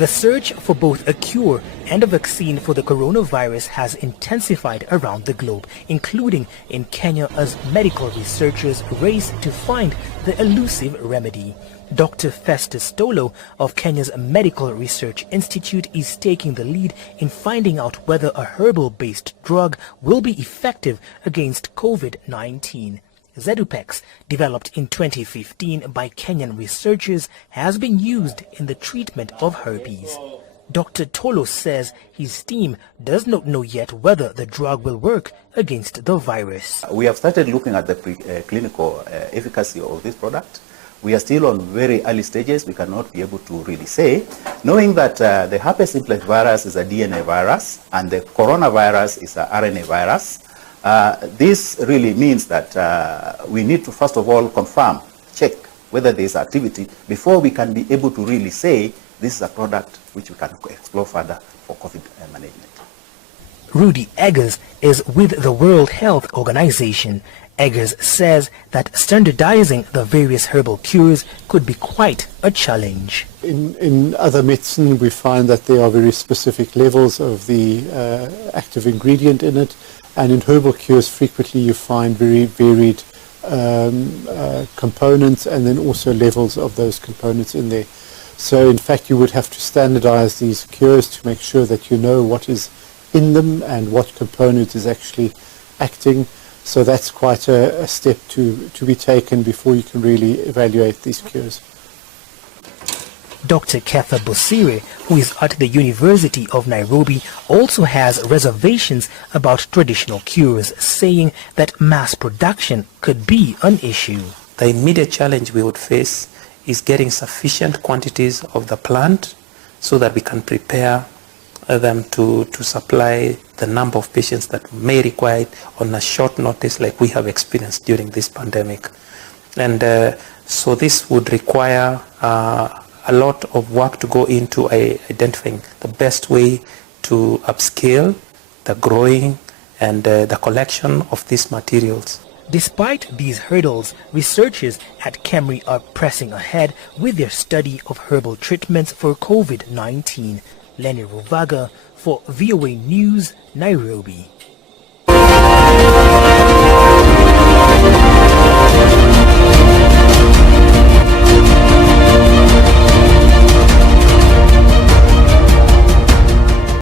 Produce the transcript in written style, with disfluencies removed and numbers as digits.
The search for both a cure and a vaccine for the coronavirus has intensified around the globe, including in Kenya, as medical researchers race to find the elusive remedy. Dr. Festus Tolo of Kenya's Medical Research Institute is taking the lead in finding out whether a herbal-based drug will be effective against COVID-19. Zedupex, developed in 2015 by Kenyan researchers, has been used in the treatment of herpes. Dr. Tolo says his team does not know yet whether the drug will work against the virus. We have started looking at the clinical efficacy of this product. We are still on very early stages. We cannot be able to really say, knowing that the herpes simplex virus is a DNA virus and the coronavirus is a RNA virus. This really means that we need to first of all confirm, check whether there is activity before we can be able to really say this is a product which we can explore further for COVID management. Rudy Eggers is with the World Health Organization. Eggers says that standardizing the various herbal cures could be quite a challenge. In other medicine, we find that there are very specific levels of the active ingredient in it. And in herbal cures, frequently you find very varied components and then also levels of those components in there. So in fact, you would have to standardize these cures to make sure that you know what is in them and what component is actually acting. So that's quite a step to be taken before you can really evaluate these cures. Dr. Ketha Bosire, who is at the University of Nairobi, also has reservations about traditional cures, saying that mass production could be an issue. The immediate challenge we would face is getting sufficient quantities of the plant so that we can prepare them to supply the number of patients that may require it on a short notice, like we have experienced during this pandemic. And so this would require a lot of work to go into identifying the best way to upscale the growing and the collection of these materials. Despite these hurdles, researchers at KEMRI are pressing ahead with their study of herbal treatments for COVID-19. Lenny Ruvaga for VOA News, Nairobi.